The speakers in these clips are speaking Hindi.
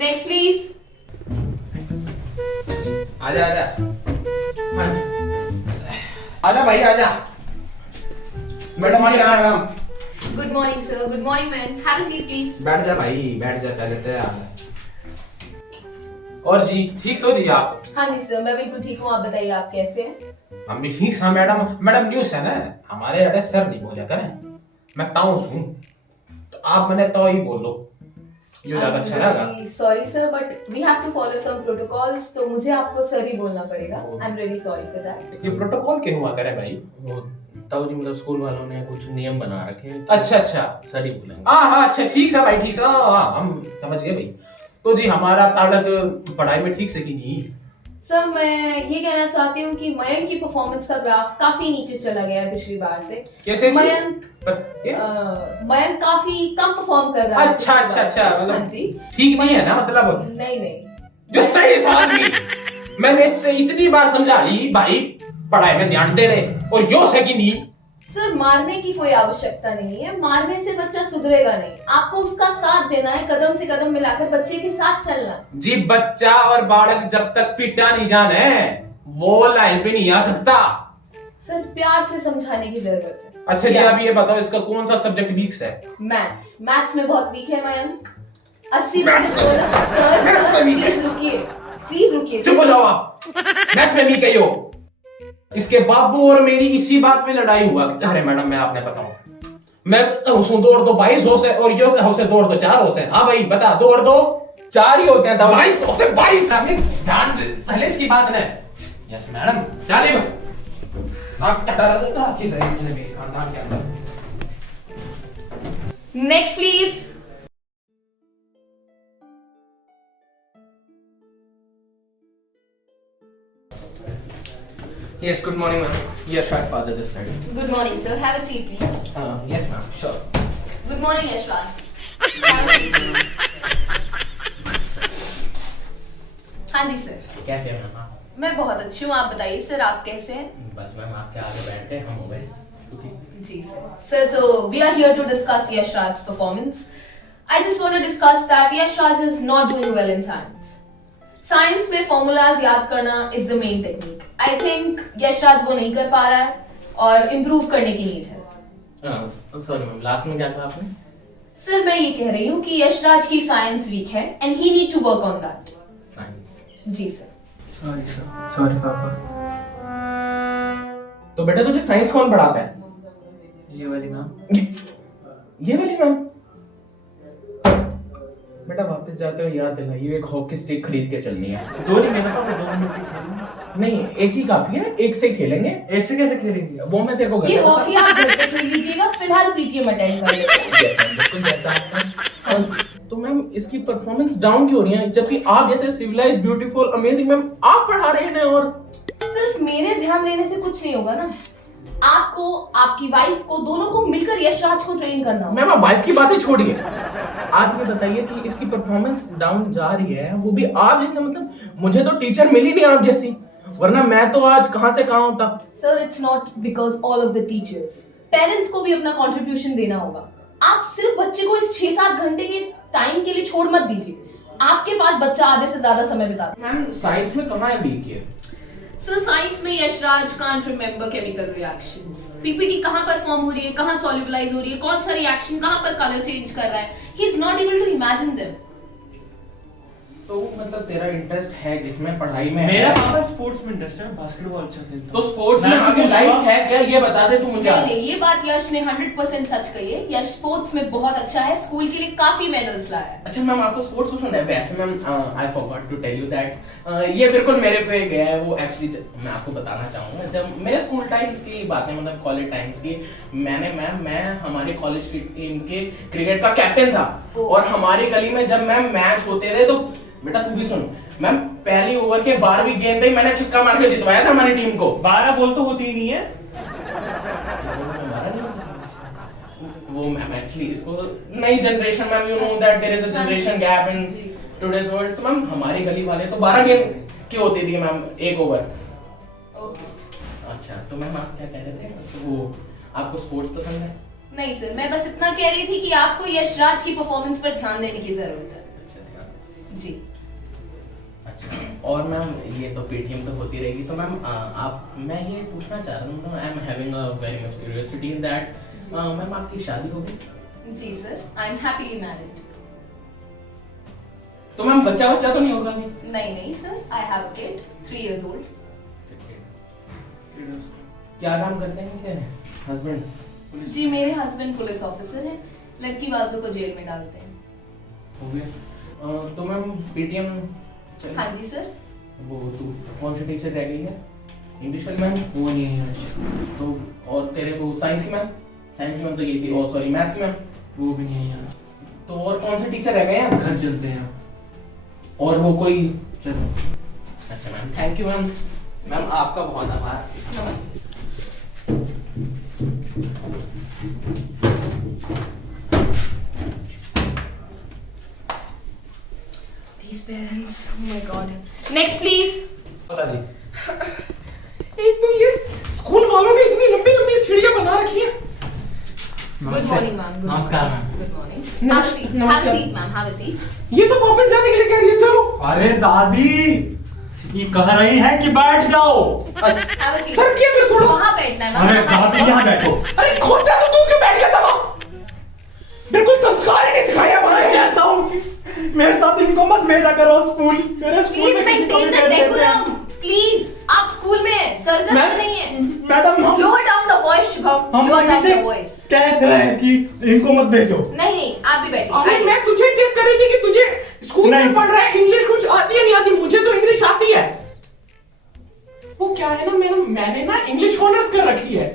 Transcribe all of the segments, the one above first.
Next please. आजा आजा। हाँ। आजा भाई आजा। मैडम आ रहा madam. Good morning sir. Good morning man. Have a seat please. बैठ जा भाई बैठ जा पहले तो आजा। और जी ठीक सो जी आप? हाँ जी सर, मैं बिल्कुल ठीक हूँ। आप बताइए आप कैसे हैं? हम भी ठीक हैं मैडम। मैडम न्यूज़ है ना, हमारे अड्डे सर नहीं बोला करें, मैं ताऊस हूँ तो आप मैंने तो ही बोल लो, ये ज्यादा अच्छा रहेगा। Sorry sir but we have to follow some protocols, तो मुझे आपको सर ही बोलना पड़ेगा। I am really sorry for that. ये प्रोटोकॉल क्यों हुआ करे भाई? वो ताऊ जी मतलब स्कूल वालों ने कुछ नियम बना रखे हैं। अच्छा अच्छा। सर ही बोलेंगे। हाँ अच्छा ठीक है भाई ठीक है। हाँ हम समझ गए भाई। तो जी हमारा तालक पढ़ाई में ठीक से की नहीं। सर मैं ये कहना चाहती हूँ कि मयंक की परफॉर्मेंस का ग्राफ काफी नीचे चला गया है पिछली बार से। कैसे? मयंक ये? मयंक काफी कम परफॉर्म कर रहा है। अच्छा अच्छा अच्छा हाँ मतलब जी। ठीक नहीं है ना मतलब? नहीं नहीं। जो सही आदमी मैंने इससे इतनी बार समझा ली भाई पढ़ाई में ध्यान दे ले और यो से कि नहीं। सर मारने की कोई आवश्यकता नहीं है, मारने से बच्चा सुधरेगा नहीं। आपको उसका साथ देना है, कदम से कदम मिलाकर बच्चे के साथ चलना। जी बच्चा और बालक जब तक पीटा नहीं जाने वो लाइन पे नहीं आ सकता। सर प्यार से समझाने की जरूरत है। अच्छा जी आप ये बताओ इसका कौन सा सब्जेक्ट वीक है? मैथ्स। मैथ्स में बहुत वीक है मयंक। 80 Maths में- सर Maths में weak है। प्लीज रुकिए, प्लीज रुकिए। चुप हो जाओ आप। मैथ्स में वीक है यो। इसके बाबू और मेरी इसी बात पे लड़ाई हुआ। अरे मैडम मैं आपने बताऊं, मैं हूं दो और दो 22 हो से और यो हूं से दो और दो 4 हो से। हाँ भाई बता, 2 और 2 4 ही होते हैं। 22 हो से 22 आपने ध्यान पहले इसकी बात है। यस मैडम चलिए आप हटा देता किस है इसने मेरे खानदान के अंदर। Next please. Yes, good morning, ma'am. Yes, right, father, this side. Good morning sir. Have a seat please. Yes, ma'am. Sure. Good morning Yashraj. Have a seat, please. हाँ जी सर। कैसे हैं मैम आप? मैं बहुत अच्छी हूँ, आप बताइए सर आप कैसे हैं? बस मैम आपके आगे बैठ के हम हो गए सुखी। जी सर। सर तो we are here to discuss Yashraj's performance. I just want to discuss that Yashraj is not doing well in science. Science में फॉर्मूलाज याद करना is the main technique. I think Yashraj वो नहीं कर पा रहा है और इम्प्रूव करने की नीड है। सॉरी मैम लास्ट में क्या कहा आपने? सर मैं ये कह रही हूँ कि यशराज की साइंस वीक है and he need to work on that. Science. जी सर। सॉरी सर, सॉरी पापा। तो बेटा तुझे साइंस कौन पढ़ाता है? ये वाली मैम। ये वाली मैम। बेटा वापस जाते हो याद दिलाइए एक हॉकी स्टिक खरीद के चलनी है। दो नहीं है ना पापा, 2 मिनट की खेलेंगे। नहीं एक ही काफी है, एक से खेलेंगे। एक से कैसे खेलेंगे? वो मैं तेरे को ये हॉकी आप घर पे खेल लीजिएगा, फिलहाल पीटीएम अटेंड कर लीजिए। Yes, ma'am, बिल्कुल जैसा आपका। तो मैम इसकी परफॉर्मेंस डाउन क्यों हो रही है जबकि आप जैसे सिविलाइज्ड ब्यूटीफुल अमेजिंग मैम आप पढ़ा रहे हैं? और सिर्फ मेरे ध्यान देने से कुछ नहीं होगा ना, आपको आपकी वाइफ को दोनों को मिलकर यशराज को ट्रेन करना होगा। मैम आप वाइफ की बातें छोड़िए, आप ये बताइए कि इसकी परफॉर्मेंस डाउन जा रही है वो भी आप जैसे, मतलब मुझे तो टीचर मिली नहीं आप जैसी, वरना मैं तो आज कहां से कहां होता। Sir it's not because all of the teachers, parents को भी अपना कंट्रीब्यूशन देना होगा। आप सिर्फ बच्चे को इस 6-7 घंटे के टाइम के लिए छोड़ मत दीजिए। आपके पास बच्चा आधे से ज्यादा समय बिताता है। मैम साइंस में कहां है वीक है? सर साइंस में Yashraj can't remember chemical reactions. PPT कहां पर फॉर्म हो रही है, कहां सॉल्युबलाइज हो रही है, कौन सा रिएक्शन कहां पर कलर चेंज कर रहा है, he is not able to imagine them. तो मतलब तेरा इंटरेस्ट है किसमें, पढ़ाई में मेरा है? पापा स्पोर्ट्स में इंटरेस्ट है, बास्केटबॉल अच्छा खेलता तो हूं। स्पोर्ट्स में मैं आपकी आपको लाइफ जवाब- है क्या ये बता दे तू मुझे नहीं आज। नहीं, ये बात यश ने 100% सच कही है। यश स्पोर्ट्स में बहुत अच्छा है, स्कूल के लिए काफी मेडल्स लाया है। अच्छा मैम आपको स्पोर्ट्स पसंद है? वैसे ma'am I forgot to tell you that ये बिल्कुल मेरे पे गया है वो एक्चुअली मैं आपको बताना चाहूंगा। जब मेरे स्कूल टाइम्स की बातें, मतलब कॉलेज टाइम्स की, मैं हमारी कॉलेज की टीम के क्रिकेट का कैप्टन था और हमारी गली में जब मैम मैच होते थे तो बेटा तू भी सुन मैम, पहली ओवर के 12वीं गेंद पे ही मैंने छक्का मार के जितवाया था हमारी टीम को। 12 बॉल तो होती ही नहीं है। वो मैम एक्चुअली इसको नई generation ma'am, you know that there is a generation gap in today's world. So ma'am हमारी गली वाले तो 12 गेंद की होती थी मैम एक ओवर। ओके। अच्छा तो मैम आप क्या कह रहे थे, वो आपको स्पोर्ट्स पसंद है? नहीं सर, मैं बस इतना कह रही थी कि आपको यशराज की परफॉर्मेंस पर ध्यान देने की जरूरत है। अच्छा ध्यान। जी। अच्छा, और मैम ये तो पेटीएम तो होती रहेगी, तो मैम आप, मैं ये पूछना चाह रहा हूँ, I am having a very much curiosity in that, ma'am आपकी शादी हो गई? जी sir, I am happily married. तो मैम बच्चा तो नहीं होगा? नहीं नहीं sir, I have a kid 3 years old। क्या काम करते हैं मेरे हस्बैंड? जी मेरे हस्बैंड पुलिस ऑफिसर हैं, लड़की बाजू को जेल में डालते हैं। हो गया। तो मैम पेटीएम। हाँ जी सर। वो तू कौन सी टीचर रह गई है? इंग्लिश वाली मैम? वो नहीं है आज। तो और तेरे को साइंस की मैम? साइंस की मैम तो ये थी, ओ सॉरी मैथ्स की मैम? वो भी नहीं है आज। तो और कौन से टीचर रह गए हैं? घर चलते हैं। और वो कोई? चलो। अच्छा ma'am, thank you ma'am. Ma'am आपका बहुत आभार। नमस्ते sir. These parents, oh my god. Next please. बता दी। एक तो ये स्कूल वालों ने इतनी लंबी लंबी सीढ़ियां बना रखी है। Good morning ma'am. Good नमस्कार, morning. ma'am. Good morning. Have a seat. Have a नमस्कार। seat ma'am. Have a seat. ये तो वापस जाने के लिए कह रही है, चलो। अरे दादी, ये कह रही है कि बैठ जाओ। Have a seat. सर किया फिर थोड़ा। वहाँ बैठना है अरे ma'am. दादी यहाँ बैठो। अरे खुद जा, तो तू क्यों बैठ गया था वहाँ? बिल्कुल संस्कार ही नहीं सिखाया वहाँ मैं पे। कहता हूँ कि मेरे साथ इनको मत भेजा करो स्कूल। मेरे स्कूल Please में किसी को maintain भी the भेज देते हैं। decorum. Please. आप स्कूल में हैं, सर्कस में नहीं है। मैडम हम Lower down the voice Shubham. हम Lower down मम्मी से the voice. कह रहे हैं कि इनको मत भेजो। नहीं नहीं, आप भी बैठिए। अरे आइए। मैं तुझे चेक कर रही थी कि तुझे स्कूल में नहीं। पढ़ रहा है, इंग्लिश कुछ आती है नहीं आती? मुझे तो इंग्लिश आती है। वो क्या है ना, मैंने ना इंग्लिश ऑनर्स कर रखी है।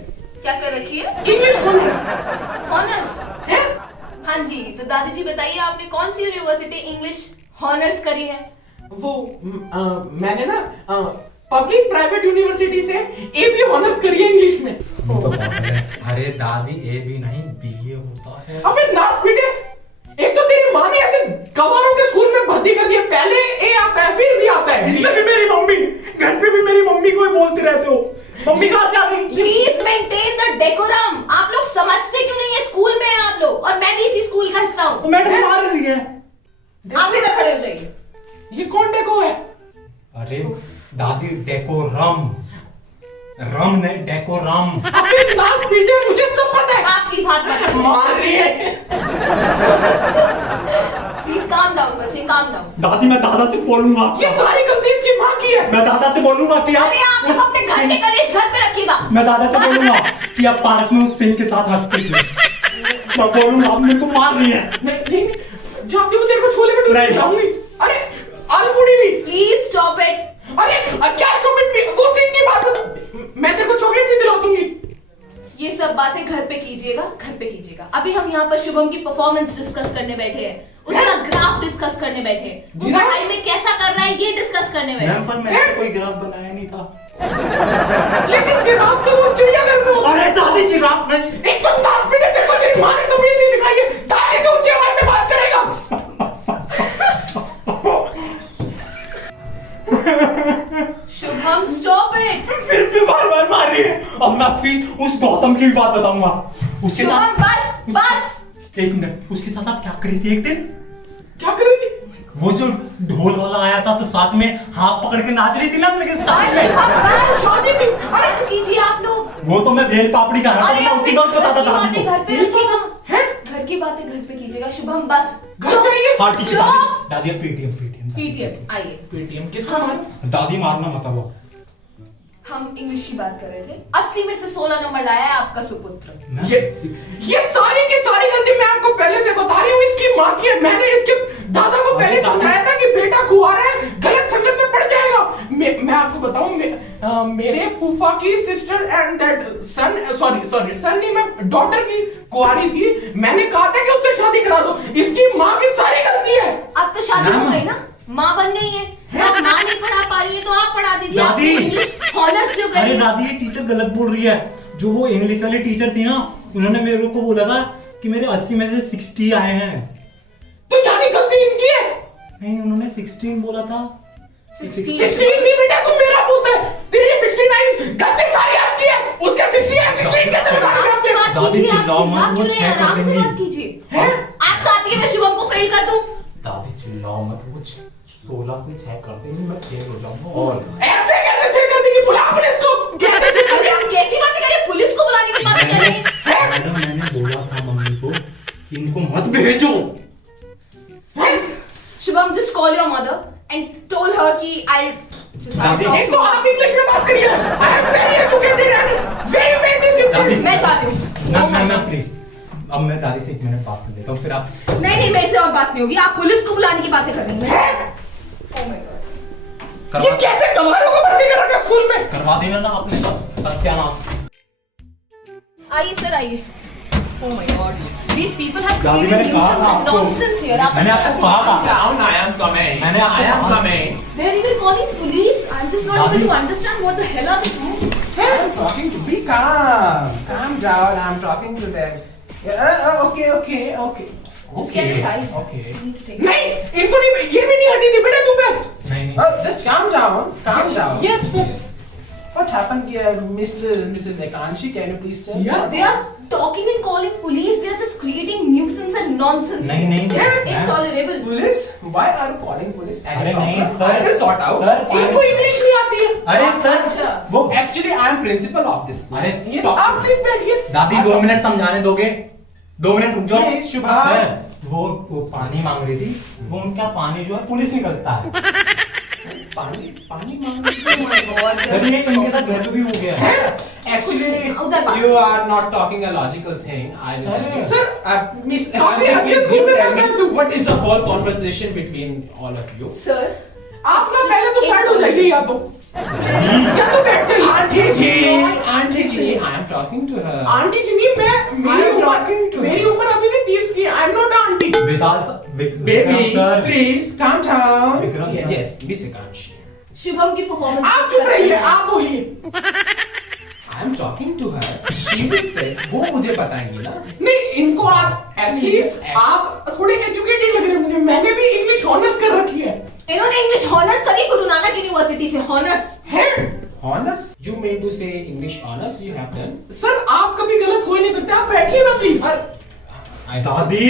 क्या कर रखी है? English honours honours. है? हाँ जी, तो दादी जी बताइए आपने कौन सी यूनिवर्सिटी इंग्लिश ऑनर्स करी है? वो मैंने ना पब्लिक प्राइवेट यूनिवर्सिटी से एबी ऑनर्स करी है इंग्लिश में। तो बहुत है। अरे दादी, ए भी नहीं बीए होता है। अबे नास बेटे, एक तो तेरी माँ ने ऐसे गवारों के स्कूल में भर्ती कर दिया, पहले ए आता है फिर भी आता है। इसमें भी मेरी मम्मी, घर पे भी मेरी मम्मी को ही बोलते रहते हो। मम्मी कहाँ से आ गई? Please maintain the decorum. आप लोग समझते क्यों नहीं है? स्कूल में हैं आप लोग, और मैं भी इसी स्कूल का हिस्सा हूँ। मैडम मार रही है। आप इधर खड़े हो जाइए। ये कौन डेको है? अरे दादी, डेकोरम, रम नहीं डेकोरम। अबे नास बेटे, मुझे सब पता है। आप प्लीज हाथ मत चलाइए। मार रही है। प्लीज काम डाउन बच्चे, काम डाउन। दादी, मैं दादा से बोलूंगा। ये सारी गलती इसकी माँ की है। मैं दादा से बोलूंगा कि अरे आप लोग अपने घर के कलेश घर पे रखिएगा। मैं दादा से बोलूंगा कि आप पार्क में उस सिंह के साथ हंसते थे। मैं बोलूंगा, आप मेरे को मार रही है। नहीं, जाती हूँ तेरे को छोले भटूरे नहीं। खिलाऊंगी। अरे आलू पूड़ी भी। Please stop it. अरे क्या चॉकलेट? वो सिंह की बात बता, मैं तेरे को चॉकलेट भी दिला दूंगी। ये सब बातें घर पे कीजिएगा, घर पे कीजिएगा। अभी हम यहाँ पर शुभम की परफॉर्मेंस डिस्कस करने बैठे हैं, उसका ग्राफ डिस्कस करने बैठे हैं, वो जिराफ? पढ़ाई में कैसा कर रहा है ये डिस्कस करने बैठे हैं। पर मैंने तो कोई ग्राफ बनाया नहीं था। लेकिन जिराफ तो वो चिड़ियाघर में होता है। अरे दादी, जिराफ नहीं। एक तो नाच पीटे, तेरे को तेरी माँ ने तो नहीं सिखाई है। दादी से ऊंची आवाज में बात करेगा। Shubham stop it. फिर भी बार बार मार रही है। अब मैं आपकी उस गौतम की भी बात बताऊंगा। उसके शुभम साथ बस बस। एक मिनट, उसके साथ आप क्या करी थी एक दिन? क्या कर रही थी? वो जो ढोल वाला आया था तो साथ में हाथ पकड़ के नाच रही थी ना अपने के साथ बस में। शुभम बस। शादी थी। अरे बस कीजिए आप लोग। वो तो मैं भेल पापड़ी का अरे मैं उसी वक्त बताता था बातें आपको। घर पे रखिएगा। हैं? घर की बातें घर पे कीजिएगा। शुभम बस। घर चाहिए? हाँ ठीक है चुप। दादी, दादी अब पेटीएम पीटीएम आइए। पेटीएम किसको मारो? दादी मारना मत अब। हम इंग्लिश की बात कर रहे थे। 80 में से 16 नंबर लाया है आपका सुपुत्र। ये सारी की सारी गलती मैं आपको पहले से बता रही हूँ, इसकी माँ की है। मैंने इसके दादा को पहले समझाया था कि बेटा कुंवारा है, गलत संगत में पड़ जाएगा। मैं आपको बताऊं, मेरे फूफा की sister and that son, sorry son नहीं, मैं डॉटर की कुंवारी थी। मैंने कहा था कि उससे शादी करा दो। इसकी माँ की सारी गलती है। अब तो शादी हो गई ना, माँ बन गई है। अब माँ नहीं पढ़ा पा रही है तो आप पढ़ा दीजिए। दादी। इंग्लिश ऑनर्स जो अरे करिए। दादी, ये टीचर गलत बोल रही है। जो वो इंग्लिश वाली टीचर थी ना, उन्होंने मेरे को बोला था कि मेरे 80 में से 60 आए हैं। तो यानी गलती इनकी है? नहीं, उन्होंने 16 बोला था। 16 नहीं बेटा, तू मेरा पुत्र है। तेरी 69 गलती सारी आपकी है। उसके 60 है, 16 कैसे बता रहे आराम से बात दादी, कीजिए। आप चिल्लाओ मत, चिल्ला वो क्यों रहे हैं? छह कर आराम से देंगी। बात कीजिए। हैं? आप चाहती है मैं शुभम को फेल कर दूं? दादी चिल्लाओ मत, वो 16 से चेक करते हैं मैं फेल हो जाऊंगा और ऐसे कैसे चेक कर देगी? बुला पुलिस को। कैसे चेक कर अरे आप कैसी बातें कर रहे हैं? पुलिस को बुलाने की बातें कर रहे हैं? मैडम मैंने बोला था मम्मी को कि इनको मत भेजो। Shubham, just call your mother and told her कि I'll just दादी, एक तो आप इंग्लिश में बात करिए। I am very educated and very well disciplined। मैं चाहती हूँ। मैम प्लीज अब मैं दादी से 1 मिनट बात कर लेता हूँ फिर आप नहीं मेरे से और बात नहीं होगी। आप पुलिस को बुलाने की बातें कर रही हैं। Oh my God। ये कैसे गवारों को भर्ती कर रखा स्कूल में? करवा देना ना अपने सत्यानाश। आइए सर आइए। Oh my God। These people have दादी, created मैंने कहा था nuisance and आपको। nonsense here। आप मैंने आपको कहा था। Down, I am coming। मैंने आपको I am कहा- coming। They're even calling police. I'm just not दादी। able to understand what the hell are they doing. I'm talking to be calm. Calm down. I'm talking to them. Okay. Just get aside. Okay. You need to take नहीं, इनको नहीं, ये भी नहीं हटी थी बेटा तू बैठ। नहीं Just calm down. Calm down. Yes, sir। What happened here, Mrs. Ekanshi? Can you please tell me? Yeah. They are talking and calling police. They are just creating nuisance and nonsense. नहीं, It's नहीं। intolerable. Police? Why are you calling police? Any अरे नहीं problem? Sir I will sort out. Sir इनको इंग्लिश नहीं आती है। अरे सर अच्छा। वो Actually, I am principal of this school. अरे ये आप प्लीज बैठिए। दादी 2 मिनट समझाने दोगे 2 मिनट रुक जाओ नहीं, शुभा। सर वो पानी मांग रही थी वो उनका पानी जो है पुलिस निकलता है पानी मांग Oh my God. सर ये इनके साथ घर पे भी हो गया है Actually, उधर बात। you are not talking a logical thing. I will tell you. Sir, Miss काफी Ekanshi, अच्छे please स्कूल you में tell पढ़ा me तू। what is the whole conversation between all of you? Sir. आप ना पहले तो साइड हो जाइए या तो बैठ जाइए। Auntie ji, I am talking to her. Aunty जी नहीं, I'm talking to मेरी her. उम्र अभी भी 30 की है। I am not aunty. Baby, Vikram sir please calm down. Vikram sir. Yes, Miss Ekanshi. Shubham की परफॉर्मेंस आप चुप रहिए, आप बोलिए। I am talking to her. She will say, वो मुझे बताएंगी ना. नहीं, इनको आप एटलीस्ट आप थोड़े एजुकेटेड लग रहे हैं मुझे। मैंने भी इंग्लिश ऑनर्स कर रखी है। इन्होंने इंग्लिश हॉनर्स करी गुरु नानक यूनिवर्सिटी से हॉनर्स। है Honors? You mean to say English honors you have done? Sir, आप कभी गलत हो ही नहीं सकते। आप बैठिए ना प्लीज। दादी।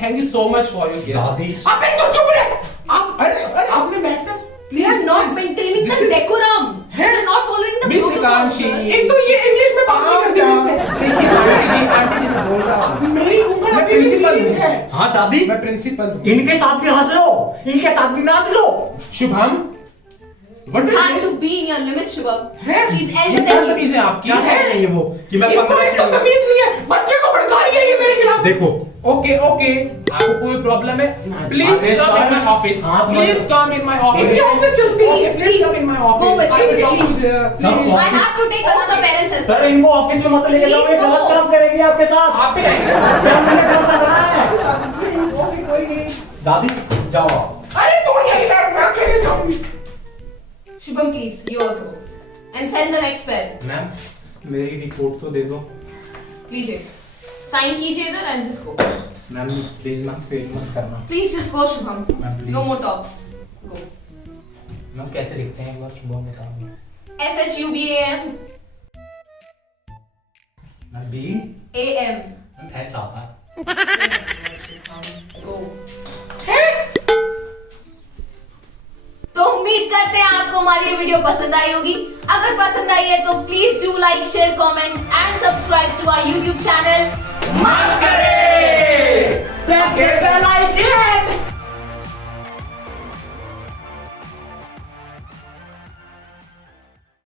Thank you so much for your care. दादी आप एक तो चुप रहे। आप आपने बैठना। They are not maintaining this the is- decorum. They are not following the Miss protocol. Ekanshi. sir. एक तो ये इंग्लिश में बात नहीं Calm करती down. मुझसे। देखिए, आंटी जी मैं बोल रहा हूँ. मेरी उम्र मैं अभी भी principal 30 हूँ. है। हाँ दादी मैं प्रिंसिपल हूँ. इनके साथ भी हंस लो इनके साथ भी नाच लो Shubham, what is Have to this? be in your limits, Shubham. है? She's ये elder क्या than you. तमीज है आपकी? क्या कह रही है वो कि मैं इनको 15 एक तो तमीज नहीं है। बच्चे को भड़का रही है ये मेरे खिलाफ। देखो Okay. आपको कोई प्रॉब्लम है? Please अरे come in sir, my office. हाथ मत- Please come in my office. इनके ऑफिस चलती है। Please, Please come in my office. Go with I will him, talk to please. the- सब please. I have to take another parents as sir well. इनको ऑफिस में मत लेके जाओ ये Please गलत go. काम करेंगे आपके साथ आप भी आइए ना सर। सर मुझे डर लग रहा है Please, okay, कोई नहीं. दादी जाओ आप अरे तू यहीं बैठ, मैं अकेले जाऊंगी। Shubham, please, you also go. And send the next parent. Ma'am मेरी रिपोर्ट तो दे दो Please, sign कीजिए इधर and just go. Ma'am please ma'am fail मत करना Please just go, Shubham. Ma'am, please. No more talks. Go. Ma'am कैसे लिखते हैं एक बार सुबह बता दो SHUBAM. Ma'am B AM. Ma'am H आता है Go. तो उम्मीद करते हैं आपको हमारी वीडियो पसंद आई होगी। अगर पसंद आई है तो please do like share comment and subscribe to our YouTube channel.